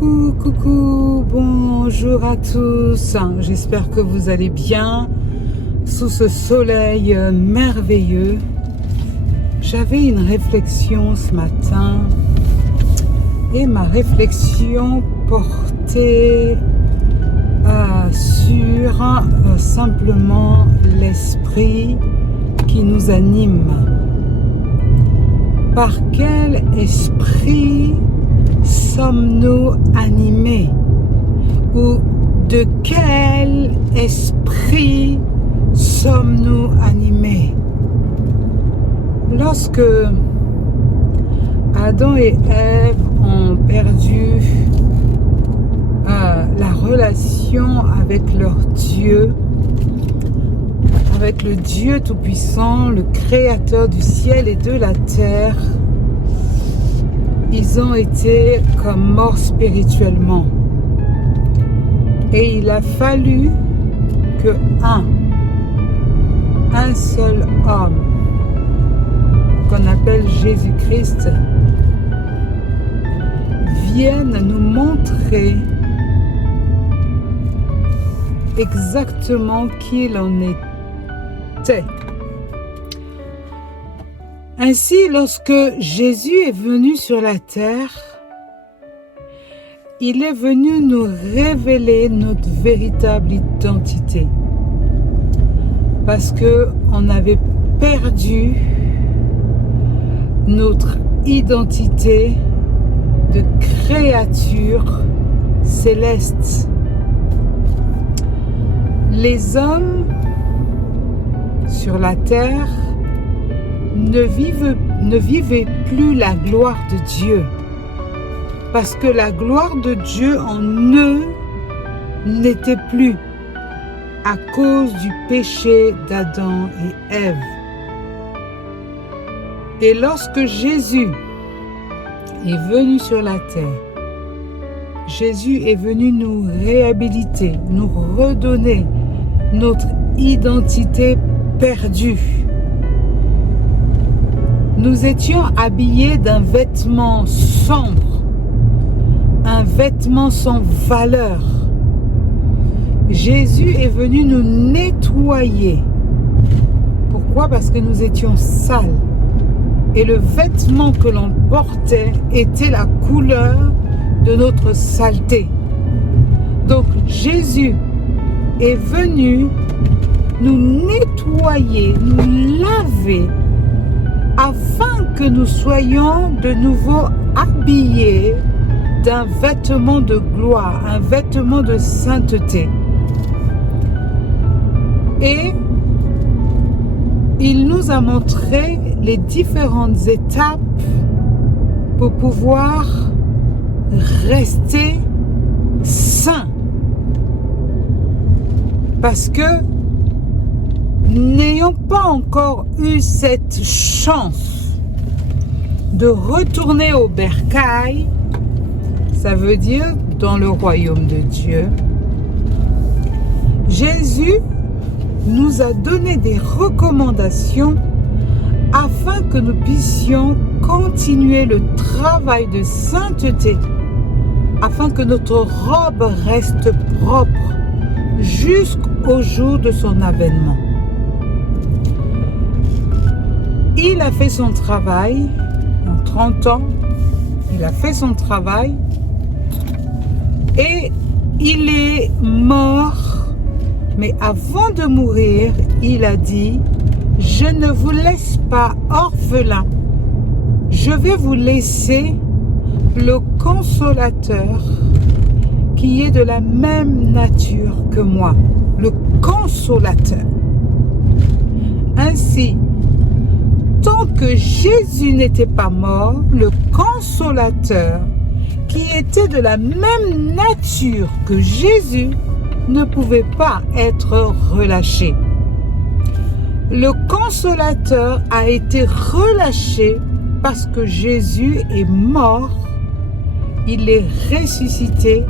Coucou, bonjour à tous, j'espère que vous allez bien sous ce soleil merveilleux. J'avais une réflexion ce matin et ma réflexion portait sur simplement l'esprit qui nous anime. Par quel esprit sommes-nous animés? Ou de quel esprit sommes-nous animés? Lorsque Adam et Ève ont perdu la relation avec leur Dieu, avec le Dieu Tout-Puissant, le Créateur du ciel et de la terre, ils ont été comme morts spirituellement. Et il a fallu que un seul homme, qu'on appelle Jésus-Christ, vienne nous montrer exactement qui il en était. Ainsi, lorsque Jésus est venu sur la terre, il est venu nous révéler notre véritable identité. Parce qu'on avait perdu notre identité de créature céleste. Les hommes sur la terre ne vivaient plus la gloire de Dieu, parce que la gloire de Dieu en eux n'était plus à cause du péché d'Adam et Ève. Et lorsque Jésus est venu sur la terre, Jésus est venu nous réhabiliter, nous redonner notre identité perdue. Nous étions habillés d'un vêtement sombre, un vêtement sans valeur. Jésus est venu nous nettoyer. Pourquoi? Parce que nous étions sales. Et le vêtement que l'on portait était la couleur de notre saleté. Donc Jésus est venu nous nettoyer, nous laver, afin que nous soyons de nouveau habillés d'un vêtement de gloire, un vêtement de sainteté. Et il nous a montré les différentes étapes pour pouvoir rester saint. Parce que n'ayant pas encore eu cette chance de retourner au bercail, ça veut dire dans le royaume de Dieu, Jésus nous a donné des recommandations afin que nous puissions continuer le travail de sainteté, afin que notre robe reste propre jusqu'au jour de son avènement. Il a fait son travail en 30 ans, il a fait son travail et il est mort, mais avant de mourir, il a dit: je ne vous laisse pas orphelins, je vais vous laisser le consolateur qui est de la même nature que moi, le consolateur. Ainsi, tant que Jésus n'était pas mort, le consolateur qui était de la même nature que Jésus ne pouvait pas être relâché. Le consolateur a été relâché parce que Jésus est mort, il est ressuscité,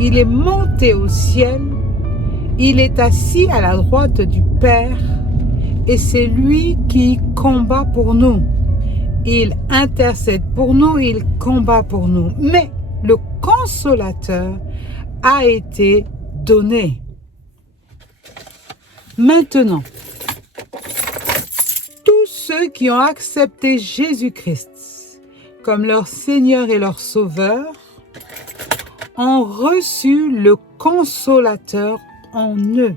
il est monté au ciel, il est assis à la droite du Père et c'est lui qui combat pour nous. Il intercède pour nous, il combat pour nous. Mais le consolateur, a été donné. Maintenant, tous ceux qui ont accepté Jésus-Christ comme leur Seigneur et leur Sauveur ont reçu le consolateur en eux.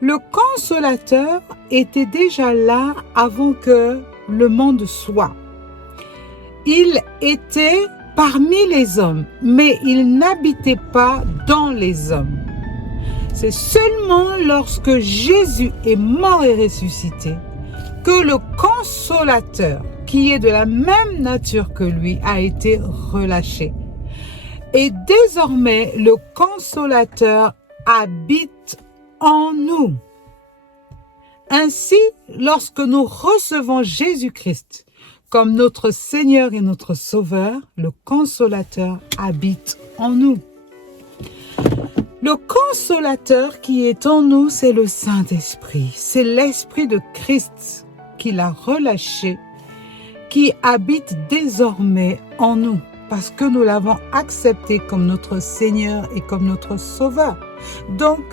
Le consolateur était déjà là avant que le monde soit. Il était parmi les hommes, mais il n'habitait pas dans les hommes. C'est seulement lorsque Jésus est mort et ressuscité que le consolateur, qui est de la même nature que lui, a été relâché. Et désormais, le consolateur habite en nous. Ainsi, lorsque nous recevons Jésus-Christ comme notre Seigneur et notre Sauveur, le consolateur habite en nous. Le consolateur qui est en nous, c'est le Saint-Esprit. C'est l'Esprit de Christ qui l'a relâché, qui habite désormais en nous, parce que nous l'avons accepté comme notre Seigneur et comme notre Sauveur. Donc,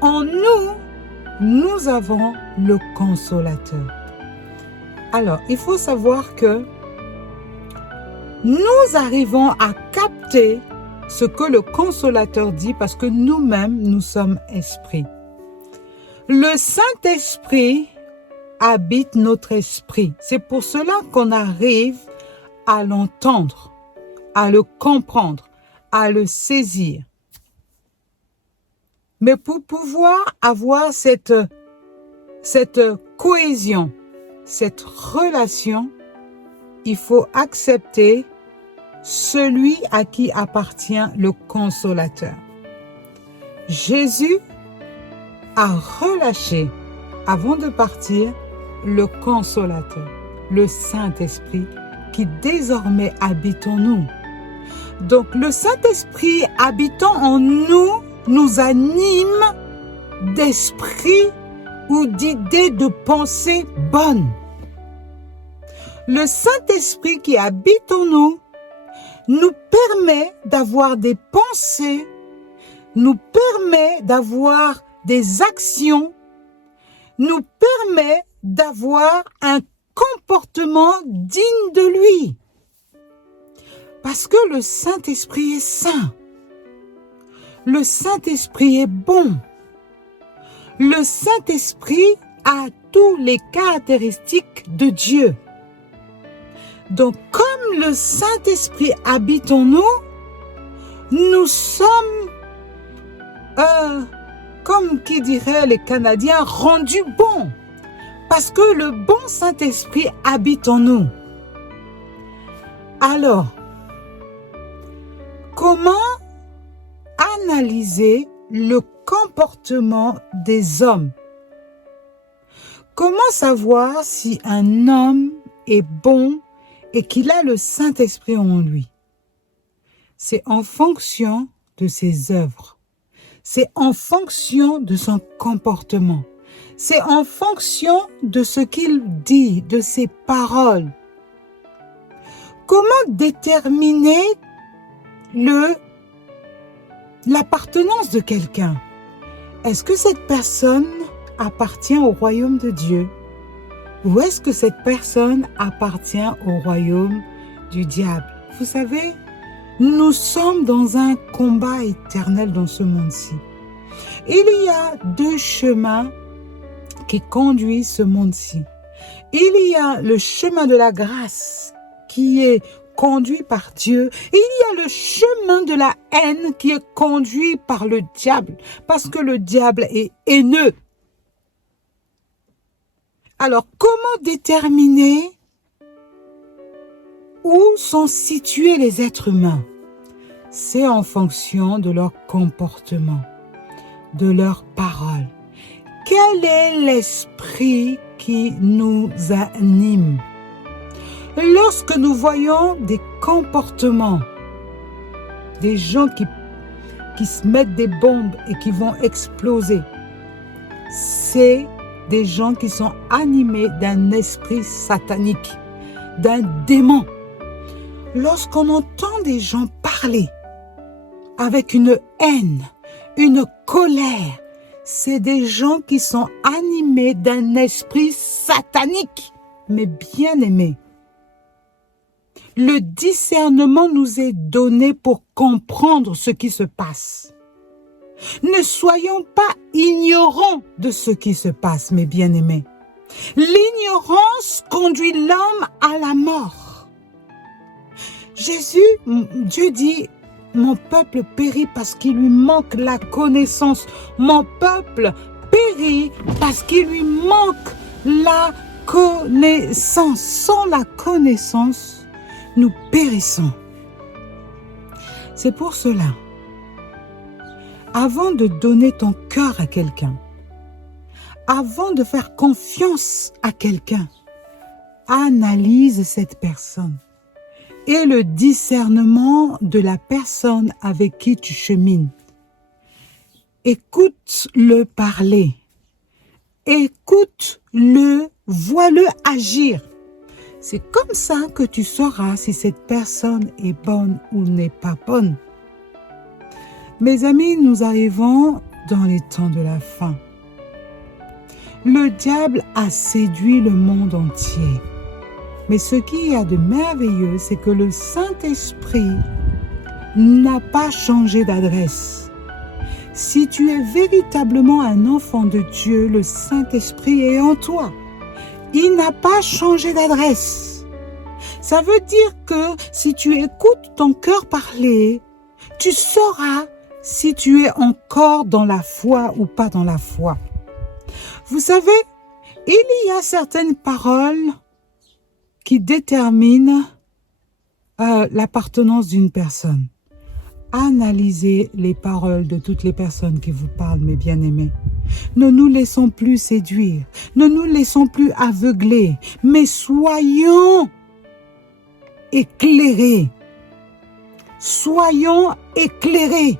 en nous, nous avons le consolateur. Alors, il faut savoir que nous arrivons à capter ce que le consolateur dit parce que nous-mêmes, nous sommes esprits. Le Saint-Esprit habite notre esprit. C'est pour cela qu'on arrive à l'entendre, à le comprendre, à le saisir. Mais pour pouvoir avoir cette cohésion, cette relation, il faut accepter celui à qui appartient le consolateur. Jésus a relâché, avant de partir, le consolateur, le Saint-Esprit, qui désormais habite en nous. Donc le Saint-Esprit habitant en nous, nous anime d'esprit ou d'idées de pensée bonnes. Le Saint-Esprit qui habite en nous nous permet d'avoir des pensées, nous permet d'avoir des actions, nous permet d'avoir un comportement digne de lui. Parce que le Saint-Esprit est saint. Le Saint-Esprit est bon. Le Saint-Esprit a toutes les caractéristiques de Dieu. Donc, comme le Saint-Esprit habite en nous, nous sommes, comme qui dirait les Canadiens, rendus bons. Parce que le bon Saint-Esprit habite en nous. Alors, comment analyser le comportement des hommes? Comment savoir si un homme est bon et qu'il a le Saint-Esprit en lui? C'est en fonction de ses œuvres. C'est en fonction de son comportement. C'est en fonction de ce qu'il dit, de ses paroles. Comment déterminer l'appartenance de quelqu'un? Est-ce que cette personne appartient au royaume de Dieu? Ou est-ce que cette personne appartient au royaume du diable? Vous savez, nous sommes dans un combat éternel dans ce monde-ci. Il y a deux chemins qui conduisent ce monde-ci. Il y a le chemin de la grâce qui est conduit par Dieu. Et il y a le chemin de la haine qui est conduit par le diable, parce que le diable est haineux. Alors, comment déterminer où sont situés les êtres humains? C'est en fonction de leur comportement, de leurs paroles. Quel est l'esprit qui nous anime? Lorsque nous voyons des comportements, des gens qui se mettent des bombes et qui vont exploser, c'est des gens qui sont animés d'un esprit satanique, d'un démon. lorsqu'on entend des gens parler avec une haine, une colère, c'est des gens qui sont animés d'un esprit satanique. Mais bien aimés, le discernement nous est donné pour comprendre ce qui se passe. Ne soyons pas ignorants de ce qui se passe, mes bien-aimés. L'ignorance conduit l'homme à la mort. Dieu dit, mon peuple périt parce qu'il lui manque la connaissance. Mon peuple périt parce qu'il lui manque la connaissance. Sans la connaissance, nous périssons. C'est pour cela, avant de donner ton cœur à quelqu'un, avant de faire confiance à quelqu'un, analyse cette personne et le discernement de la personne avec qui tu chemines. Écoute-le parler, écoute-le, vois-le agir. C'est comme ça que tu sauras si cette personne est bonne ou n'est pas bonne. Mes amis, nous arrivons dans les temps de la fin. Le diable a séduit le monde entier. Mais ce qui y a de merveilleux, c'est que le Saint-Esprit n'a pas changé d'adresse. Si tu es véritablement un enfant de Dieu, le Saint-Esprit est en toi. Il n'a pas changé d'adresse. Ça veut dire que si tu écoutes ton cœur parler, tu sauras si tu es encore dans la foi ou pas dans la foi. Vous savez, il y a certaines paroles qui déterminent l'appartenance d'une personne. Analysez les paroles de toutes les personnes qui vous parlent, mes bien-aimés. Ne nous laissons plus séduire, ne nous laissons plus aveugler, mais soyons éclairés. Soyons éclairés.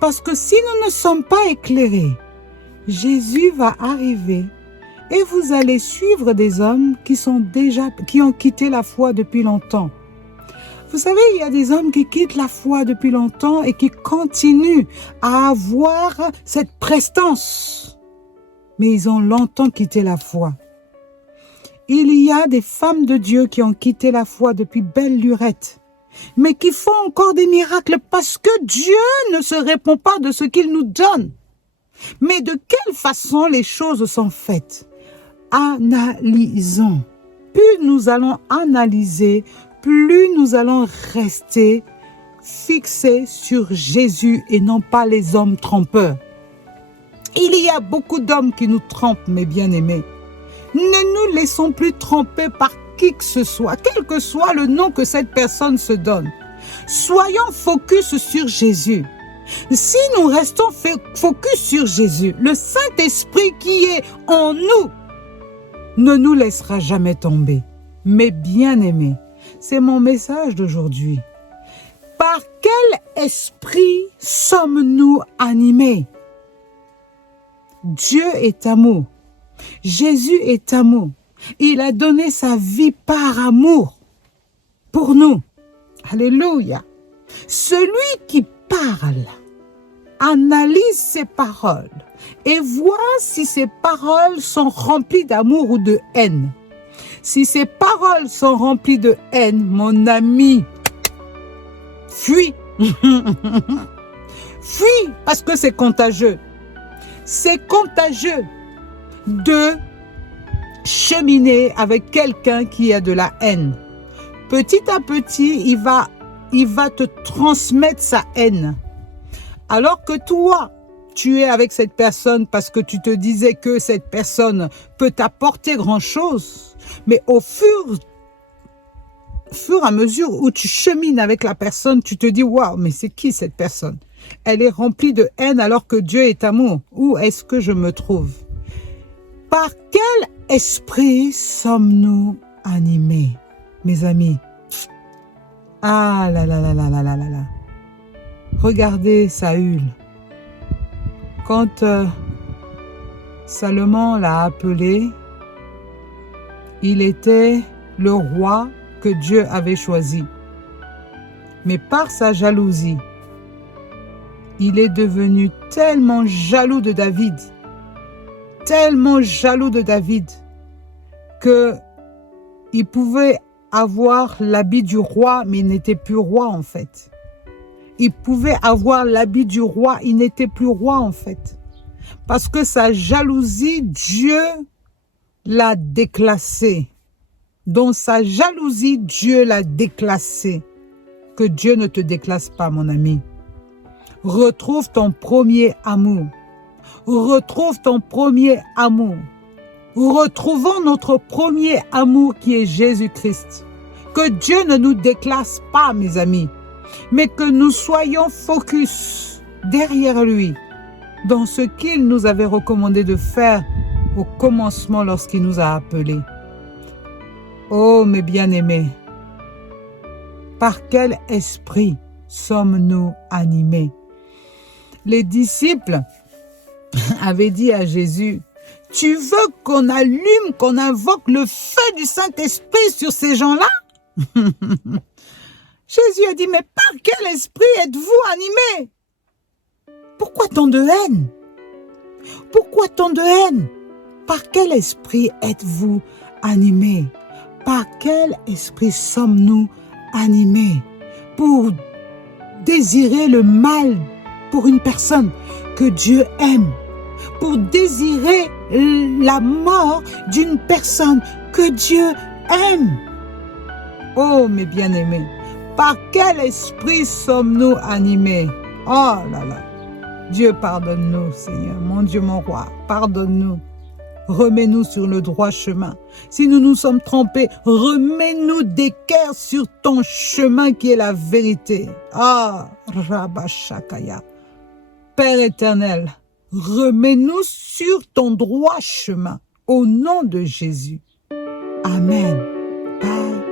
Parce que si nous ne sommes pas éclairés, Jésus va arriver et vous allez suivre des hommes qui ont quitté la foi depuis longtemps. Vous savez, il y a des hommes qui quittent la foi depuis longtemps et qui continuent à avoir cette prestance. Mais ils ont longtemps quitté la foi. Il y a des femmes de Dieu qui ont quitté la foi depuis belle lurette, mais qui font encore des miracles parce que Dieu ne se répond pas de ce qu'il nous donne. Mais de quelle façon les choses sont faites? Analysons. Plus nous allons analyser, plus nous allons rester fixés sur Jésus et non pas les hommes trompeurs. Il y a beaucoup d'hommes qui nous trompent, mes bien-aimés. Ne nous laissons plus tromper par qui que ce soit, quel que soit le nom que cette personne se donne. Soyons focus sur Jésus. Si nous restons focus sur Jésus, le Saint-Esprit qui est en nous ne nous laissera jamais tomber. Mes bien-aimés, c'est mon message d'aujourd'hui. Par quel esprit sommes-nous animés? Dieu est amour. Jésus est amour. Il a donné sa vie par amour pour nous. Alléluia. Celui qui parle, analyse ses paroles et voit si ses paroles sont remplies d'amour ou de haine. Si ses paroles sont remplies de haine, mon ami, fuis. Fuis parce que c'est contagieux. C'est contagieux de cheminer avec quelqu'un qui a de la haine. Petit à petit, il va te transmettre sa haine. Alors que toi, tu es avec cette personne parce que tu te disais que cette personne peut t'apporter grand-chose. Mais au fur et à mesure où tu chemines avec la personne, tu te dis « Waouh, mais c'est qui cette personne? Elle est remplie de haine alors que Dieu est amour. Où est-ce que je me trouve ?» Par quel esprit sommes-nous animés, mes amis? Ah là là là là là là là là. Regardez Saül. Quand Salomon l'a appelé, il était le roi que Dieu avait choisi. Mais par sa jalousie, il est devenu tellement jaloux de David, que il pouvait avoir l'habit du roi, mais il n'était plus roi en fait. Il pouvait avoir l'habit du roi, il n'était plus roi en fait. Parce que sa jalousie, Dieu l'a déclassé. Dans sa jalousie, Dieu l'a déclassé. Que Dieu ne te déclasse pas, mon ami. Retrouve ton premier amour. Retrouve ton premier amour. Retrouvons notre premier amour qui est Jésus-Christ. Que Dieu ne nous déclasse pas, mes amis, mais que nous soyons focus derrière lui dans ce qu'il nous avait recommandé de faire au commencement lorsqu'il nous a appelés. Oh, mes bien-aimés, par quel esprit sommes-nous animés? Les disciples avaient dit à Jésus, « Tu veux qu'on allume, qu'on invoque le feu du Saint-Esprit sur ces gens-là » Jésus a dit, « Mais par quel esprit êtes-vous animés? Pourquoi tant de haine? Pourquoi tant de haine? Par quel esprit êtes-vous animés? Par quel esprit sommes-nous animés pour désirer le mal pour une personne que Dieu aime, pour désirer la mort d'une personne que Dieu aime? Oh, mes bien-aimés, par quel esprit sommes-nous animés? Oh là là, Dieu pardonne-nous, Seigneur, mon Dieu, mon roi, pardonne-nous. Remets-nous sur le droit chemin. Si nous nous sommes trompés, remets-nous d'équerre sur ton chemin qui est la vérité. Ah, Rabashakaya. Père éternel, remets-nous sur ton droit chemin. Au nom de Jésus. Amen. Bye.